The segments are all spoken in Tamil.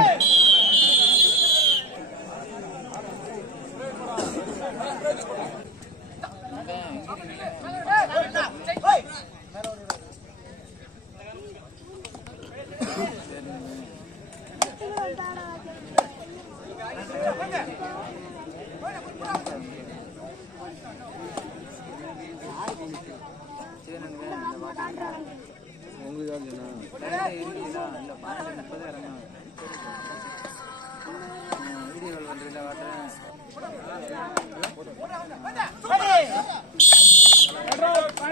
அணியினர்.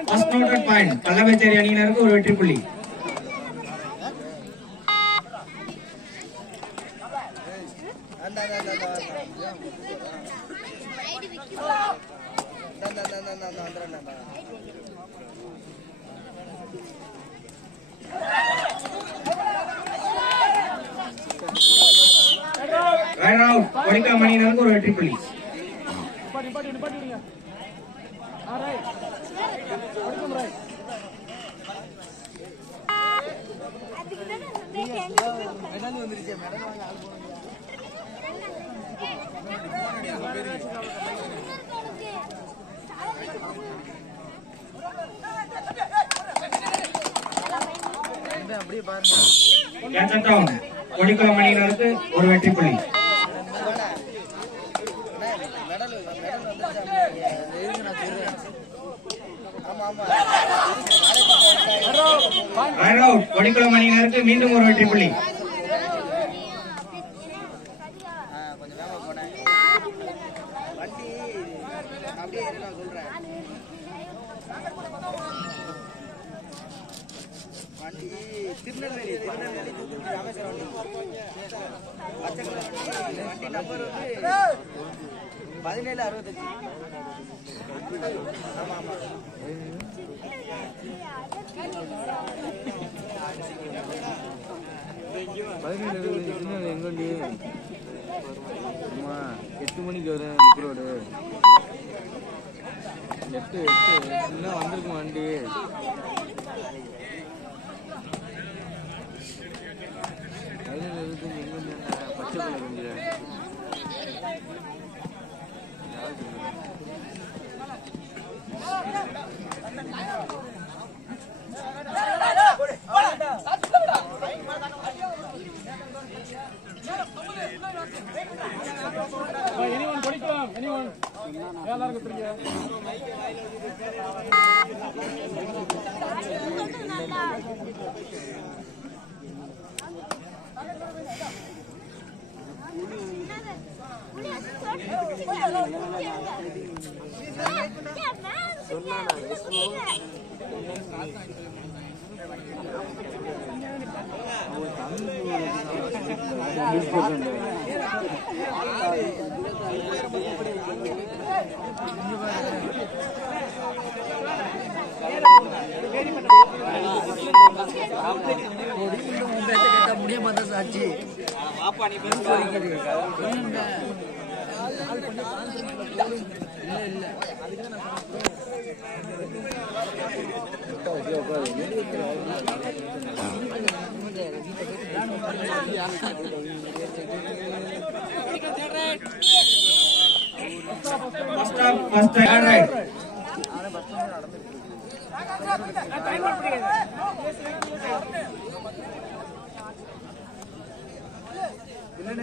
First noted point கள்ளவச்சேரி அணியினருக்கு ஒரு வெற்றி புள்ளி. Right out கொடிக்கால் அணியினருக்கு ஒரு வெற்றி புள்ளி. கொடிக்குளம் அணியினருக்கு ஒரு வெற்றி புள்ளி. கொடிக்குளம் அணியினருக்கு மீண்டும் ஒரு வெற்றி புள்ளி. எட்டு மணிக்கு வரும் ரோடு 8 இன்னும் வந்திருக்கும் வண்டி. எங்க பச்சை கலர் வண்டியில anyone படிக்கலாம் anyone எல்லாரும் தெரியுங்க முடிய சாட்சி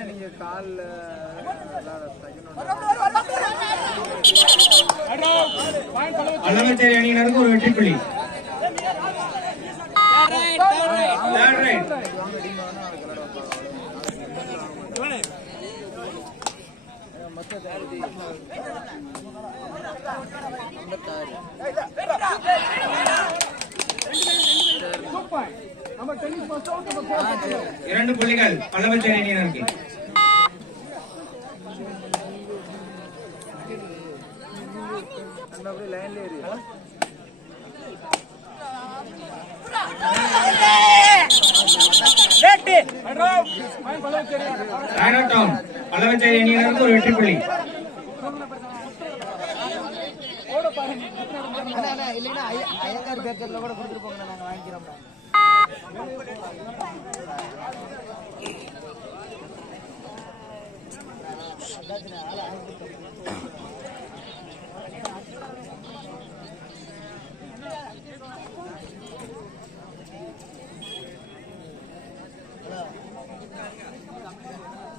நீங்க கால்ல கள்ளவச்சேரி அணியினருக்கு ஒரு வெற்றி புள்ளி. இரண்டு புள்ளிகள் கள்ளவச்சேரி அணியினருக்கு. கள்ளவச்சேரி அணியினருக்கு ஒரு வெற்றி புள்ளி. ஐயங்கார் பேக்கர்ல கூட கொடுத்துருப்போங்க, நாங்க வாங்கிக்கிறோம்.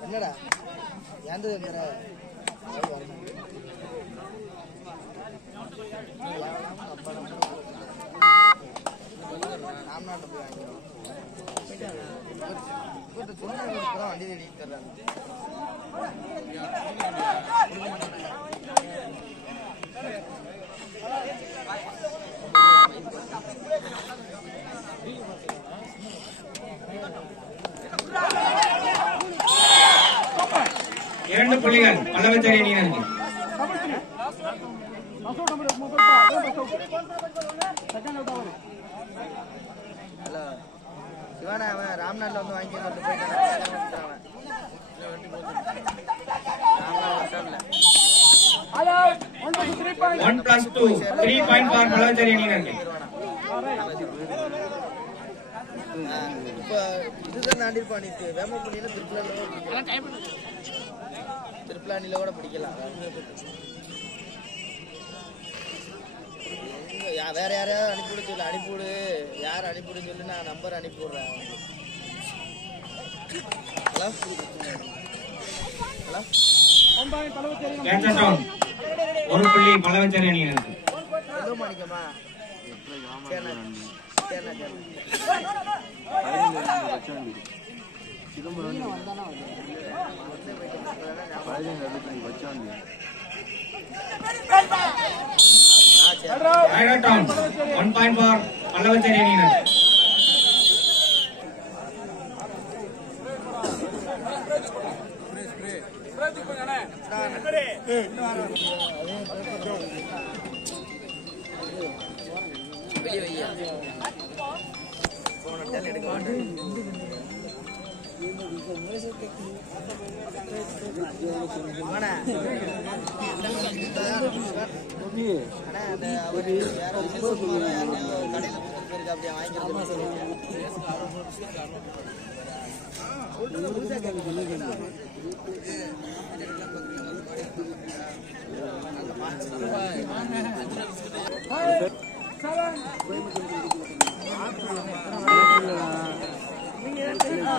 என்னடா ஏந்தது ராம்நாட்டை போய் வாங்கிடுவோம் வண்டி தேடி தர்றாங்க. இரண்டு புள்ளிகள் பல்லவச்சேரி அணியினருக்கு. ஹலோ சிவானா, அவன் ராம்நாட்டில் வந்து வாங்கி கொண்டு போயிட்டான். 1+2 3 பாயிண்ட் ஃபார் பல்லவச்சேரி அணியினருக்கு. இப்போ இதுதான் தாண்டிருப்பான். நீ வேமப்பள்ளியில திருப்பிலானில கூட பிடிக்கலாம். வேற யாரையாவது அனுப்பிவிட சொல்லு. அனுப்பிவிடு, யார் அனுப்பிவிடுன்னு சொல்லி நான் நம்பர் அனுப்பிவிடுறேன். Hello hello catch down. ஒரு புள்ளி பல்லவச்சேரி அணியினருக்கு. எதோ மாணிக்கமா சரிண்ணா சரிண்ணா Right down. 1 point for பல்லவச்சேரி அணியினர். வெளியே வையா எடுக்க மாட்டேன். அவரு யாரோ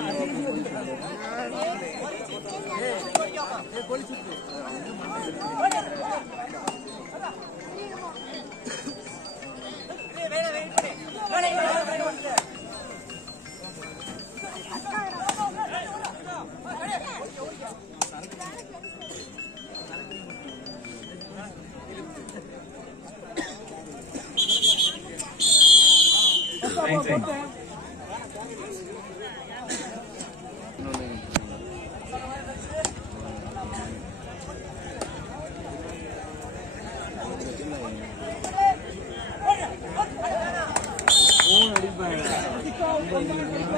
கடையில் கொடுத்துருக்கு. அப்படியே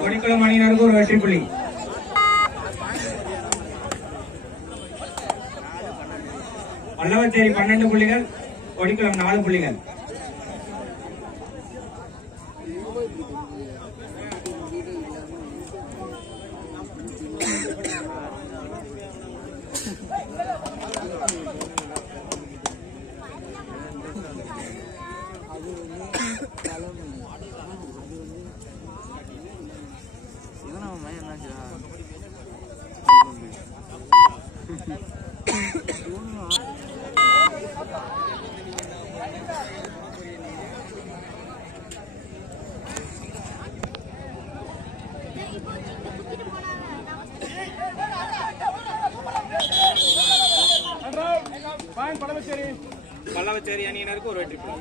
கொடிக்குளம் அணியினருக்கு ஒரு வெற்றி புள்ளி. பல்லவச்சேரி 12 புள்ளிகள், கொடிக்குளம் 4 புள்ளிகள். பல்லவச்சேரி அணியினருக்கு ஒரு வெற்றி புள்ளி.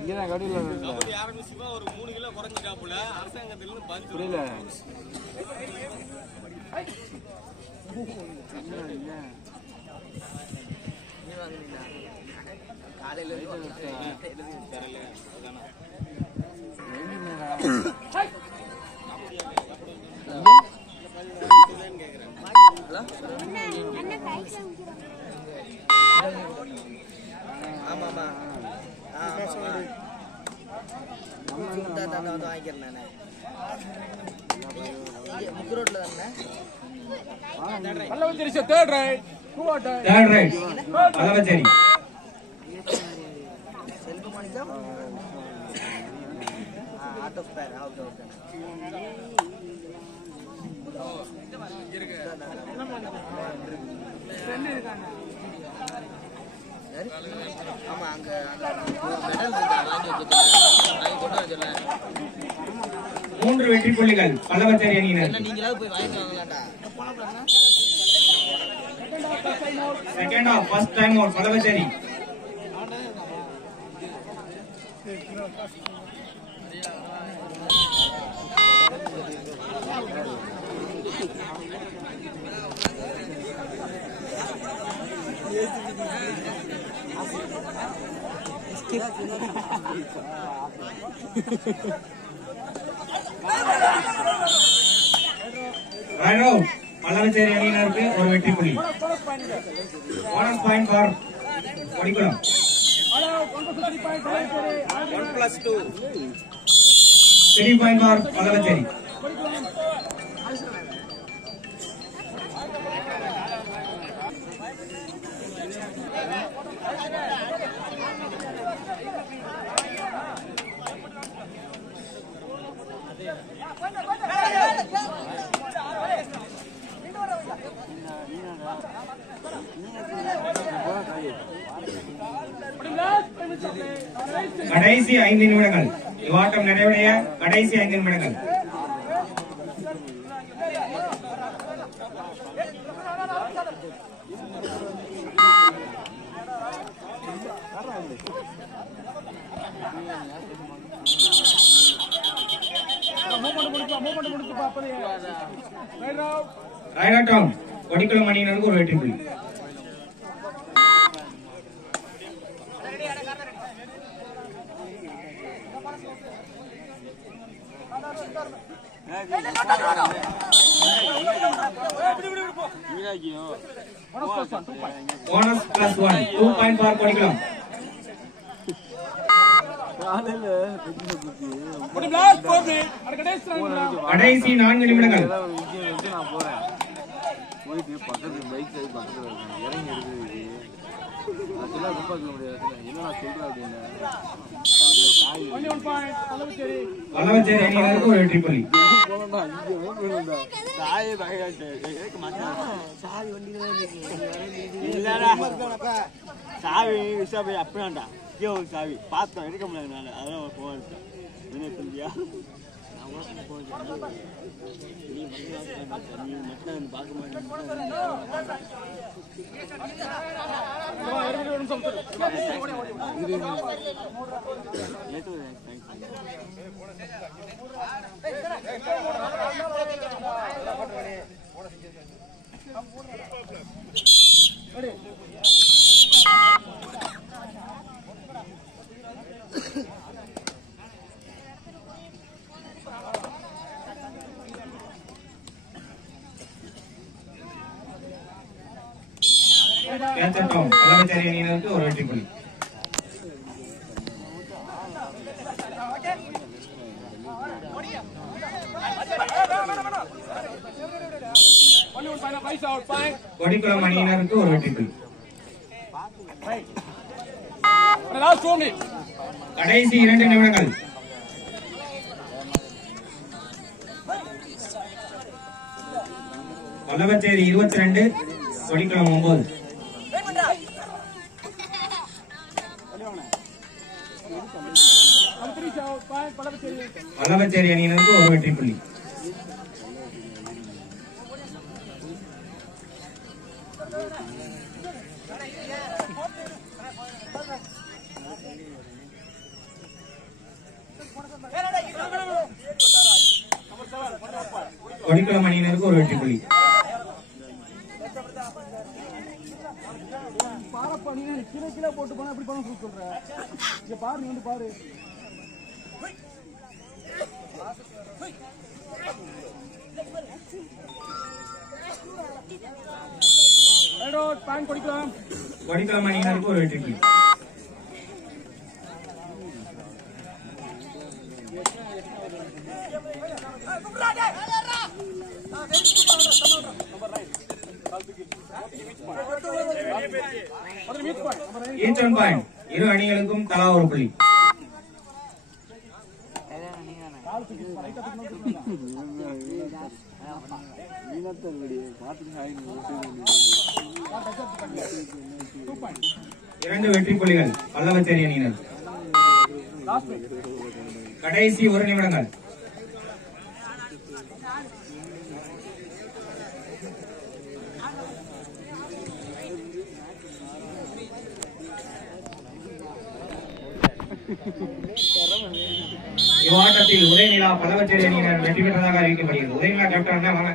இங்கதான் கடையில் புரியல. ஆமா வாங்கிக்கிறேன் நான் முக்கு ரோட்ல தானே தேர்ட் ரைட் பல்லவச்சேரி செல்வ மாணிக்கம் ஆட்டோ ஸ்பேர் ஓகே ஓகே ஆமா அங்க மெடல் வாங்கி வச்சிருக்கேன் கொண்டு வர சொல்ல 3 வெற்றி புள்ளிகள் பல்லவச்சேரி அணியினர். நீங்களாவது போய் வாங்கிட்டு வாங்கலாம்டா. Second half first time out Pallavacheri. Right out Pallavacheri அணியினருக்கு ஒரு வெற்றி புள்ளி. Bonus point for Kodikulam. 1+2 3 point for Pallavacheri. கடைசி 5 நிமிடங்கள். இவ்வாட்டம் நிறைவடைய கடைசி 5 நிமிடங்கள். ரைட் அவுட் கொடிக்குளம் அணியினருக்கு ஒரு வெற்றி புள்ளி. Bonus +1 2 point for Kodikulam. கடைசி 4 நிமிடங்கள். நான் போறேன் போயிட்டு பக்கத்து பைக் சைடு பக்கத்துல இறங்கி எடுத்து அதெல்லாம் ரொம்ப முடியாது என்ன நான் சொல்றேன் அப்படின்னு பல்லவச்சேரி அணியினருக்கு ஒரு வெற்றி புள்ளி. சாவி விஷயம் அப்படியாண்டா சாவி பார்த்தோம் எடுக்க முடியாது அதெல்லாம் போன் என்ன சொல்லியா நீ மட்டும் பார்க்க பல்லவச்சேரி அணியினருக்கு ஒரு வெற்றி புள்ளி. கொடிக்குளம் அணியினருக்கு ஒரு வெற்றி புள்ளி. கடைசி 2 நிமிடங்கள். பல்லவச்சேரி 22 கொடிக்குளம் 9. பல்லவச்சேரி அணியினருக்கு ஒரு வெற்றி புள்ளி. கொடிக்குளம் அணியினருக்கு ஒரு வெற்றி புள்ளி. கீழே போட்டு போனா எப்படி பண்ண சொல்ற இங்க பாரு நீ வந்து பாரு கொடிக்குளம் அணியினருக்கு ஒரு வெற்றி புள்ளி. Each one point. இரு அணிகளுக்கும் தலா ஒரு புள்ளி. இரண்டு வெற்றி புள்ளிகள் பல்லவச்சேரி அணியினர். கடைசி 1 நிமிடங்கள். இவ்வாட்டத்தில் உதயநிலா பல்லவச்சேரி அணியினர் வெற்றி பெற்றதாக அறிவிக்கப்படுகிறது. உதயநிலா கேப்டன் வாங்க.